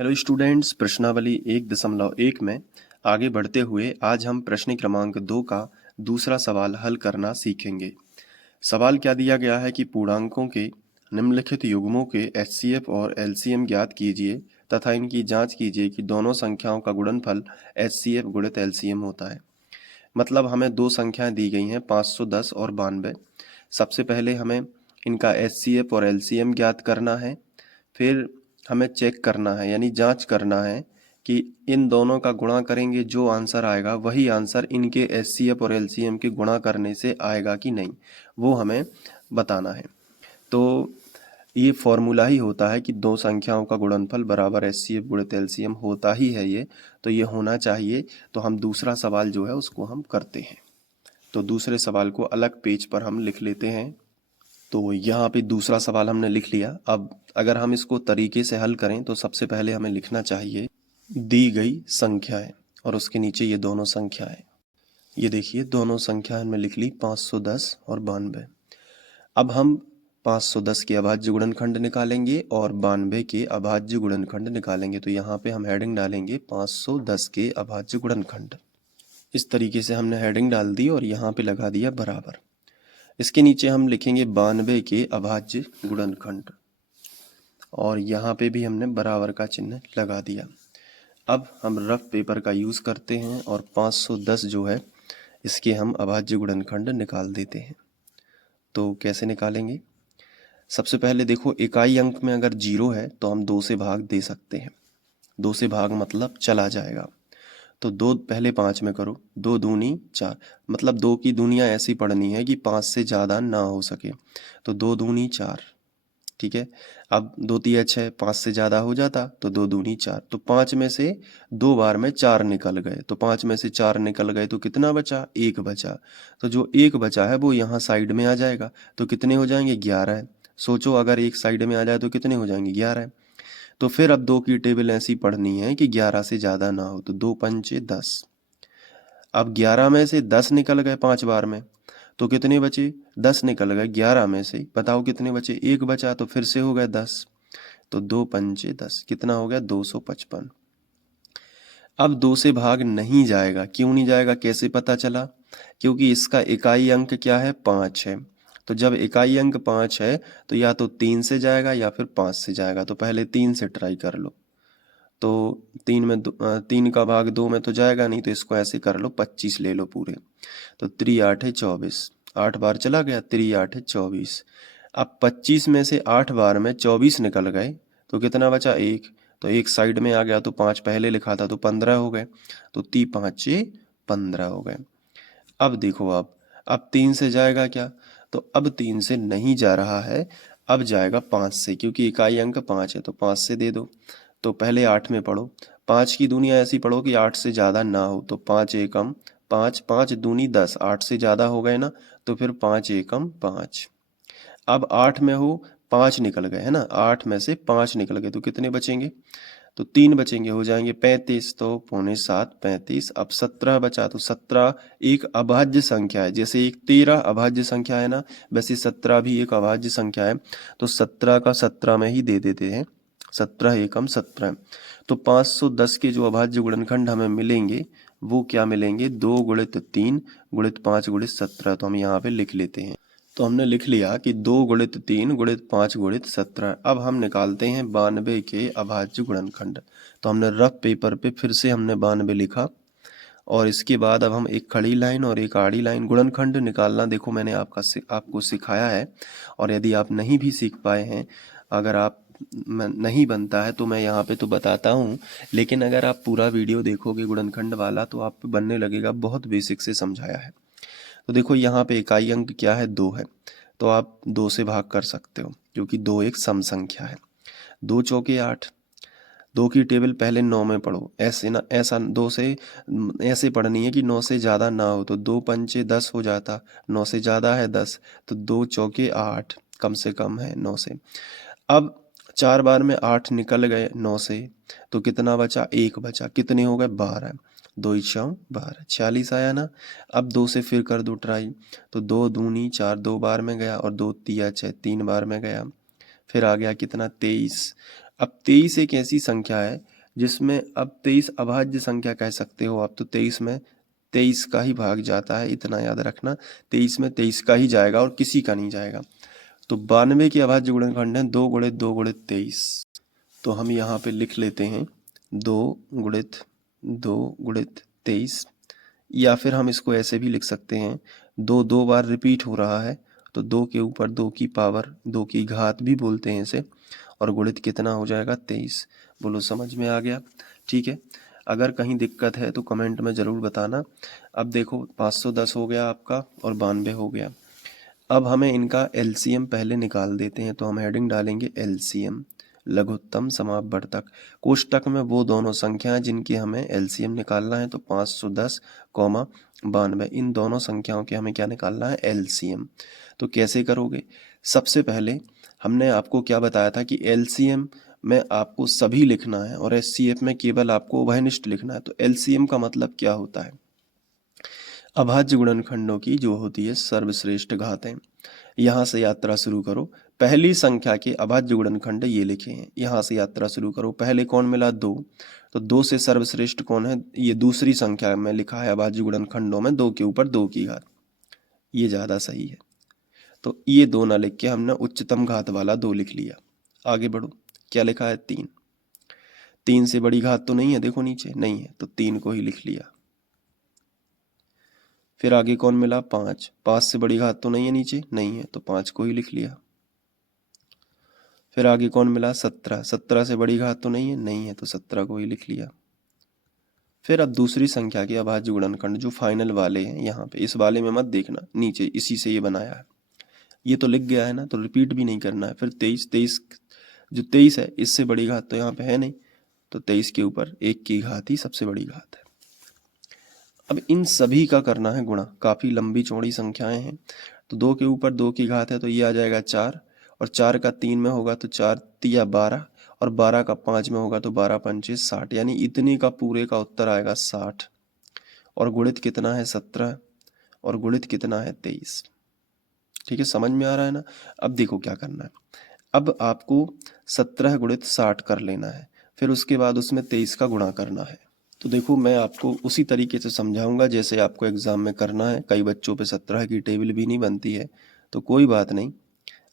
Hello students, प्रश्नावली 1.1 में आगे बढ़ते हुए आज हम प्रश्न क्रमांक 2 का दूसरा सवाल हल करना सीखेंगे। सवाल क्या दिया गया है कि पूर्णांकों के निम्नलिखित युग्मों के एचसीएफ और एलसीएम ज्ञात कीजिए तथा इनकी जांच कीजिए कि दोनों संख्याओं का गुणनफल एचसीएफ गुणित एलसीएम होता है। मतलब हमें दो संख्याएं दी गई हैं 510 और 92। सबसे पहले हमें इनका एचसीएफ और एलसीएम ज्ञात करना है, फिर हमें चेक करना है यानी जांच करना है कि इन दोनों का गुणा करेंगे जो आंसर आएगा वही आंसर इनके एचसीएफ और एलसीएम के गुणा करने से आएगा कि नहीं, वो हमें बताना है। तो ये फॉर्मूला ही होता है कि दो संख्याओं का गुणनफल बराबर एचसीएफ गुणित एलसीएम होता ही है ये, तो ये होना चाहिए। तो हम दूसरा सवाल जो है उसको हम करते हैं। तो दूसरे सवाल को अलग पेज पर हम लिख लेते हैं। तो यहाँ पे दूसरा सवाल हमने लिख लिया। अब अगर हम इसको तरीके से हल करें तो सबसे पहले हमें लिखना चाहिए दी गई संख्याएं और उसके नीचे ये दोनों संख्याएं। ये देखिए दोनों संख्याएं हमने लिख ली 510 और 92। अब हम 510 के अभाज्य गुणनखंड निकालेंगे और 92 के अभाज्य गुणनखंड निकालेंगे। तो यहाँ पे हम हेडिंग डालेंगे 510 के अभाज्य गुणनखंड। इस तरीके से हमने हेडिंग डाल दी और यहाँ पे लगा दिया बराबर। इसके नीचे हम लिखेंगे 92 के अभाज्य गुणनखंड और यहाँ पे भी हमने बराबर का चिन्ह लगा दिया। अब हम रफ पेपर का यूज़ करते हैं और 510 जो है इसके हम अभाज्य गुणनखंड निकाल देते हैं। तो कैसे निकालेंगे? सबसे पहले देखो, इकाई अंक में अगर 0 है तो हम 2 से भाग दे सकते हैं। 2 से भाग मतलब चला जाएगा। तो 2 पहले 5 में करो, 2 दूनी 4, मतलब 2 की दुनिया ऐसी पढ़नी है कि 5 से ज़्यादा ना हो सके। तो 2 दूनी 4, ठीक है। अब 2 तिया 6, 5 से ज़्यादा हो जाता तो 2 दूनी 4। तो 5 में से 2 बार में 4 निकल गए, तो 5 में से 4 निकल गए तो कितना बचा? 1 बचा। तो जो 1 बचा है वो यहाँ साइड में आ जाएगा। तो कितने हो जाएंगे? 11। सोचो अगर एक साइड में आ जाए तो कितने हो जाएंगे? 11। तो फिर अब 2 की टेबल ऐसी पढ़नी है कि 11 से ज़्यादा ना हो। तो 2 पंचे 10। अब 11 में से 10 निकल गए 5 बार में, तो कितने बचे? 10 निकल गए 11 में से। बताओ कितने बचे? 1 बचा, तो फिर से हो गए 10। तो 2 पंचे 10, कितना हो गया? 255। अब 2 से भाग नहीं जाएगा। क्यों नहीं जाएगा? कैसे पता चला? क्योंकि इसका इकाई अंक क्या है? 5 है। तो जब इकाई अंक 5 है तो या तो 3 से जाएगा या फिर 5 से जाएगा। तो पहले 3 से ट्राई कर लो। तो 3 का भाग 2 में तो जाएगा नहीं, तो इसको ऐसे कर लो, 25 ले लो पूरे। तो 3 8 है 24, 8 बार चला गया, 3 8 है 24। अब 25 में से 8 बार में 24 निकल गए तो कितना बचा? 1। तो एक साइड में आ गया, तो 5 पहले लिखा था तो 15 हो गए। तो 3 5 15 हो गए। अब देखो, अब 3 से जाएगा क्या? तो अब 3 से नहीं जा रहा है, अब जाएगा 5 से, क्योंकि इकाई अंक 5 है। तो 5 से दे दो। तो पहले 8 में पढ़ो, 5 की दुनिया ऐसी पढ़ो कि 8 से ज़्यादा ना हो। तो 5 एकम 5, 5 दूनी 10, 8 से ज़्यादा हो गए ना, तो फिर 5 एकम 5। अब 8 में हो, 5 निकल गए है ना, 8 में से 5 निकल गए तो कितने बचेंगे? तो 3 बचेंगे, हो जाएंगे 35। तो पौने 7 35। अब 17 बचा, तो 17 एक अभाज्य संख्या है। जैसे एक 13 अभाज्य संख्या है ना, वैसे 17 भी एक अभाज्य संख्या है। तो 17 का 17 में ही दे देते हैं, 17 एकम 17। तो 510 के जो अभाज्य गुणनखंड हमें मिलेंगे वो क्या मिलेंगे? 2 गुणित 3 गुणित 5 गुणित 17। तो हम यहाँ पे लिख लेते हैं। तो हमने लिख लिया कि 2 गुणित 3 गुणित 5 गुणित 17। अब हम निकालते हैं 92 के अभाज्य गुणनखंड। तो हमने रफ पेपर पे फिर से हमने 92 लिखा और इसके बाद अब हम एक खड़ी लाइन और एक आड़ी लाइन गुणनखंड निकालना, देखो मैंने आपको सिखाया है। और यदि आप नहीं भी सीख पाए हैं, अगर आप नहीं बनता है तो मैं यहाँ पे तो बताता हूँ, लेकिन अगर आप पूरा वीडियो देखोगे गुणनखंड वाला तो आप बनने लगेगा। बहुत बेसिक से समझाया है। तो देखो यहाँ पे इकाई अंक क्या है? 2 है। तो आप 2 से भाग कर सकते हो क्योंकि 2 एक सम संख्या है। 2 चौके 8। 2 की टेबल पहले 9 में पढ़ो। ऐसे ना, ऐसा 2 से ऐसे पढ़नी है कि 9 से ज़्यादा ना हो। तो 2 पंचे 10 हो जाता, 9 से ज़्यादा है 10। तो 2 चौके 8, कम से कम है 9 से। अब 4 बार में 8 निकल गए 9 से, तो कितना बचा? 1 बचा। कितने हो गए? 12। 2 इच्छाओं 12, 46 आया ना। अब 2 से फिर कर दो ट्राई। तो 2 दूनी 4, 2 बार में गया, और 2 तिया 6, 3 बार में गया। फिर आ गया कितना? 23। अब 23 एक ऐसी संख्या है जिसमें अब 23 अभाज्य संख्या कह सकते हो आप, तो 23 में 23 का ही भाग जाता है, इतना याद रखना। 23 में 23 का ही जाएगा और किसी का नहीं जाएगा। तो 92 के अभाज्य गुणनखंड है 2 गुणित 2 गुणित 23। तो हम यहाँ पे लिख लेते हैं 2 गुणित 2 गुणित 23, या फिर हम इसको ऐसे भी लिख सकते हैं, 2 2 बार रिपीट हो रहा है तो 2 के ऊपर 2 की पावर 2 की घात भी बोलते हैं इसे, और गुणित कितना हो जाएगा 23। बोलो समझ में आ गया? ठीक है, अगर कहीं दिक्कत है तो कमेंट में ज़रूर बताना। अब देखो 510 हो गया आपका और 92 हो गया। अब हमें इनका एलसीएम पहले निकाल देते हैं, तो हम हेडिंग डालेंगे एलसीएम, लघुत्तम समापवर्तक। कोष्टक में वो दोनों संख्याएं जिनकी हमें एलसीएम निकालना है, तो 510, 92, इन दोनों संख्याओं के हमें क्या निकालना है? एलसीएम। तो कैसे करोगे? सबसे पहले हमने आपको क्या बताया था कि एलसीएम में आपको सभी लिखना है और एचसीएफ में केवल आपको उभयनिष्ठ लिखना है। तो एलसीएम का मतलब क्या होता है? अभाज्य गुणनखंडों की जो होती है सर्वश्रेष्ठ घातें। यहाँ से यात्रा शुरू करो, पहली संख्या के अभाज्य गुणनखंड ये लिखे हैं। यहाँ से यात्रा शुरू करो, पहले कौन मिला? 2, तो 2 से सर्वश्रेष्ठ कौन है? ये दूसरी संख्या में लिखा है अभाज्य गुणनखंडों में 2 के ऊपर 2 की घात, ये ज़्यादा सही है। तो ये 2 ना लिख के हमने उच्चतम घात वाला 2 लिख लिया। आगे बढ़ो, क्या लिखा है? 3। 3 से बड़ी घात तो नहीं है, देखो नीचे नहीं है, तो 3 को ही लिख लिया। फिर आगे कौन मिला? 5। 5 से बड़ी घात तो नहीं है, नीचे नहीं है, तो 5 को ही लिख लिया। फिर आगे कौन मिला? 17। 17 से बड़ी घात तो नहीं है, नहीं है, तो 17 को ही लिख लिया। फिर अब दूसरी संख्या के अभाज्य गुणनखंड जो फाइनल वाले हैं, यहाँ पे इस वाले में मत देखना, नीचे इसी से ये बनाया है, ये तो लिख गया है ना, तो रिपीट भी नहीं करना है। फिर 23, 23 जो 23 है इससे बड़ी घात तो यहाँ पे है नहीं, तो 23 के ऊपर 1 की घात ही सबसे बड़ी घात है। अब इन सभी का करना है गुणा, काफ़ी लंबी चौड़ी संख्याएं हैं, तो 2 के ऊपर 2 की घात है तो ये आ जाएगा 4, और 4 का 3 में होगा तो 4 तिया 12, और 12 का 5 में होगा तो 12 पंचे 60, यानी इतने का पूरे का उत्तर आएगा 60। और गुणित कितना है? 17, और गुणित कितना है? 23। ठीक है, समझ में आ रहा है ना? अब देखो क्या करना है, अब आपको 17 गुणित 60 कर लेना है, फिर उसके बाद उसमें 23 का गुणा करना है। तो देखो मैं आपको उसी तरीके से समझाऊंगा जैसे आपको एग्जाम में करना है। कई बच्चों पे 17 की टेबल भी नहीं बनती है, तो कोई बात नहीं,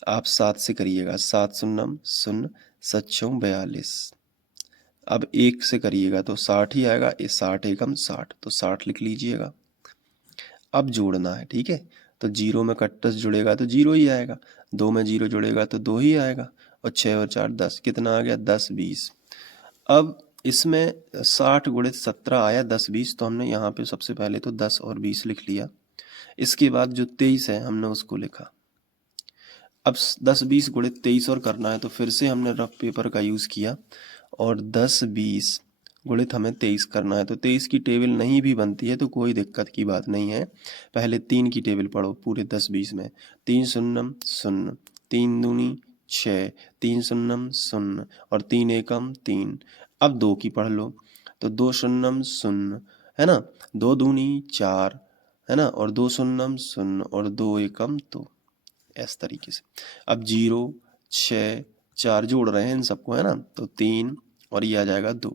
आप 7 से करिएगा। 7 शून्यम शून्य, 7 चौं 42। अब 1 से करिएगा तो 60 ही आएगा, 60 एकम 60, तो 60 लिख लीजिएगा। अब जोड़ना है, ठीक है, तो 0 में कट्टस जुड़ेगा तो 0 ही आएगा, 2 में 0 जुड़ेगा तो 2 ही आएगा, और 6 और 4 10, कितना आ गया? 10 20। अब इसमें 60 गुणित 17 आया 10 20, तो हमने यहाँ पे सबसे पहले तो 10 और 20 लिख लिया। इसके बाद जो 23 है हमने उसको लिखा। अब 10 20 गुणित 23 और करना है, तो फिर से हमने रफ पेपर का यूज़ किया, और 10 20 गुणित हमें 23 करना है। तो 23 की टेबल नहीं भी बनती है तो कोई दिक्कत की बात नहीं है, पहले 3 की टेबल पढ़ो पूरे 10 20 में। 3 शून्यम शून्य, 3 दूनी 6, 3 शून्यम शून्य, और 3 एकम 3। अब 2 की पढ़ लो, तो 2 शून्यम शून्य, है ना, 2 दूनी 4, है ना, और 2 शून्यम शून्य, और 2 एकम 2, इस तरीके से। अब 0 6 4 जोड़ रहे हैं इन सबको, है ना, तो 3 और ये आ जाएगा 2,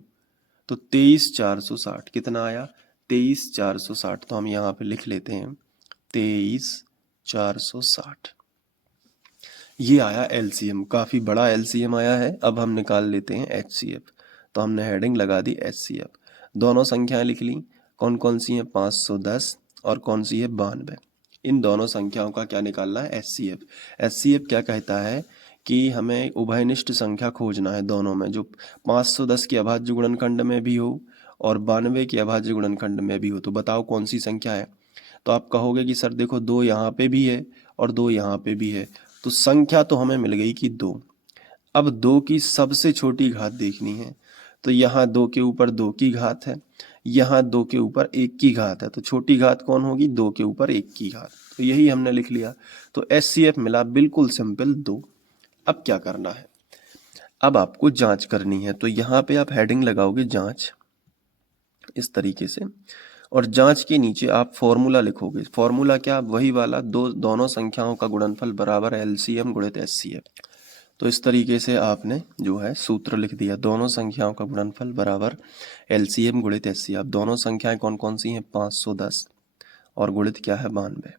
तो 23 460 कितना आया? 23 460। तो हम यहाँ पे लिख लेते हैं 23 460। ये आया एलसीएम, काफ़ी बड़ा एलसीएम आया है। अब हम निकाल लेते हैं एचसीएफ, तो हमने हेडिंग लगा दी एचसीएफ। दोनों संख्याएं लिख ली, कौन कौन सी हैं? 510 और कौन सी है? 92। इन दोनों संख्याओं का क्या निकालना है? एचसीएफ। एचसीएफ क्या कहता है कि हमें उभयनिष्ठ संख्या खोजना है दोनों में, जो 510 के अभाज्य गुणनखंड में भी हो और 92 के अभाज्य गुणनखंड में भी हो। तो बताओ कौन सी संख्या है? तो आप कहोगे कि सर देखो 2 यहाँ पे भी है और 2 यहाँ पे भी है, तो संख्या तो हमें मिल गई कि 2। अब 2 की सबसे छोटी घात देखनी है, तो यहाँ 2 के ऊपर 2 की घात है, यहाँ 2 के ऊपर 1 की घात है, तो छोटी घात कौन होगी? 2 के ऊपर 1 की घात। तो यही हमने लिख लिया, तो एचसीएफ मिला बिल्कुल सिंपल 2। अब क्या करना है? अब आपको जांच करनी है, तो यहाँ पे आप हेडिंग लगाओगे जांच, इस तरीके से, और जांच के नीचे आप फॉर्मूला लिखोगे। फॉर्मूला क्या? वही वाला, दोनों संख्याओं का गुणनफल बराबर एलसीएम गुणित एचसीएफ। तो इस तरीके से आपने जो है सूत्र लिख दिया, दोनों संख्याओं का गुणनफल बराबर एलसीएम गुणित एचसीएफ। दोनों संख्याएं कौन कौन सी हैं, 510 और गुणित क्या है 92,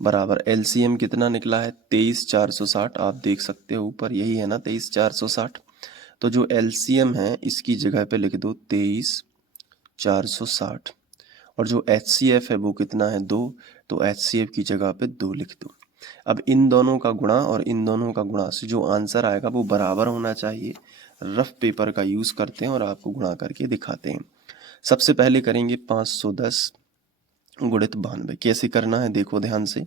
बराबर एलसीएम कितना निकला है 23460। आप देख सकते हो ऊपर यही है ना 23460। तो जो एलसीएम है इसकी जगह पे लिख दो 23460 और जो एचसीएफ है वो कितना है 2, तो एचसीएफ की जगह पे 2 लिख दो। अब इन दोनों का गुणा और इन दोनों का गुणा से जो आंसर आएगा वो बराबर होना चाहिए। रफ पेपर का यूज़ करते हैं और आपको गुणा करके दिखाते हैं। सबसे पहले करेंगे 510 गुणित 92। कैसे करना है देखो ध्यान से।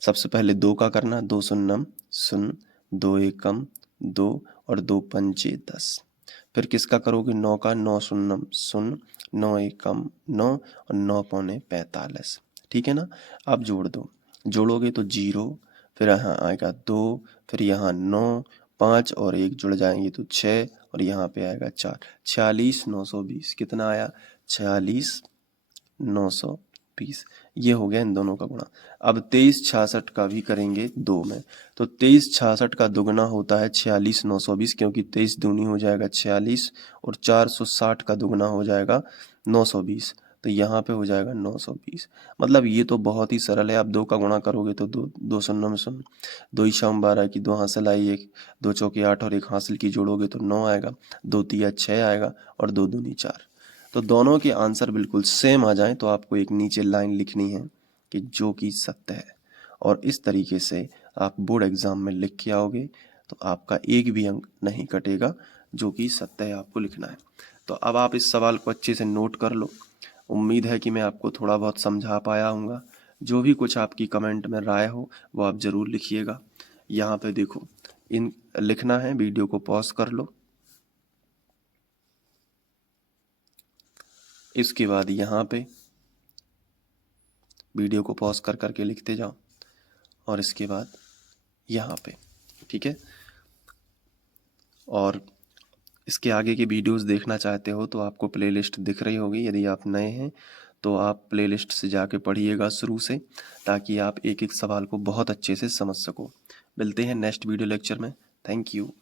सबसे पहले 2 का करना, 2 शून्यम शून्य, 2 एकम 2 और 2 पंचे 10। फिर किसका करोगे 9 का, 9 शून्यम शून्य, 9 एकम 9 और 9 पौने 45। ठीक है ना। अब जोड़ दो, जोड़ोगे तो 0, फिर यहाँ आएगा 2, फिर यहाँ 9, 5 और 1 जुड़ जाएंगे तो 6 और यहाँ पे आएगा 4। 46,920 कितना आया 46,920। ये हो गया इन दोनों का गुणा। अब 2366 का भी करेंगे 2 में। तो 2366 का दुगना होता है 46,920, क्योंकि 23 दूनी हो जाएगा 46 और 460 का दुगना हो जाएगा 920, तो यहाँ पे हो जाएगा 920। मतलब ये तो बहुत ही सरल है। आप 2 का गुणा करोगे तो 2, 2 शून्य शून्य, 2 ही शाम 12 की, 2 हासिल आई 1, 2 चौके 8 और 1 हासिल की जोड़ोगे तो 9 आएगा, 2 तिया 6 आएगा और 2 दूनी 4। तो दोनों के आंसर बिल्कुल सेम आ जाएं तो आपको एक नीचे लाइन लिखनी है कि जो कि सत्य है, और इस तरीके से आप बोर्ड एग्जाम में लिख के आओगे तो आपका एक भी अंक नहीं कटेगा, जो कि सत्य है आपको लिखना है। तो अब आप इस सवाल को अच्छे से नोट कर लो। उम्मीद है कि मैं आपको थोड़ा बहुत समझा पाया हूँगा। जो भी कुछ आपकी कमेंट में राय हो वो आप ज़रूर लिखिएगा। यहाँ पे देखो इन लिखना है, वीडियो को पॉज कर लो, इसके बाद यहाँ पे वीडियो को पॉज कर करके लिखते जाओ और इसके बाद यहाँ पे, ठीक है। और इसके आगे की वीडियोस देखना चाहते हो तो आपको प्लेलिस्ट दिख रही होगी। यदि आप नए हैं तो आप प्लेलिस्ट से जाके पढ़िएगा शुरू से, ताकि आप एक एक सवाल को बहुत अच्छे से समझ सको। मिलते हैं नेक्स्ट वीडियो लेक्चर में। Thank you.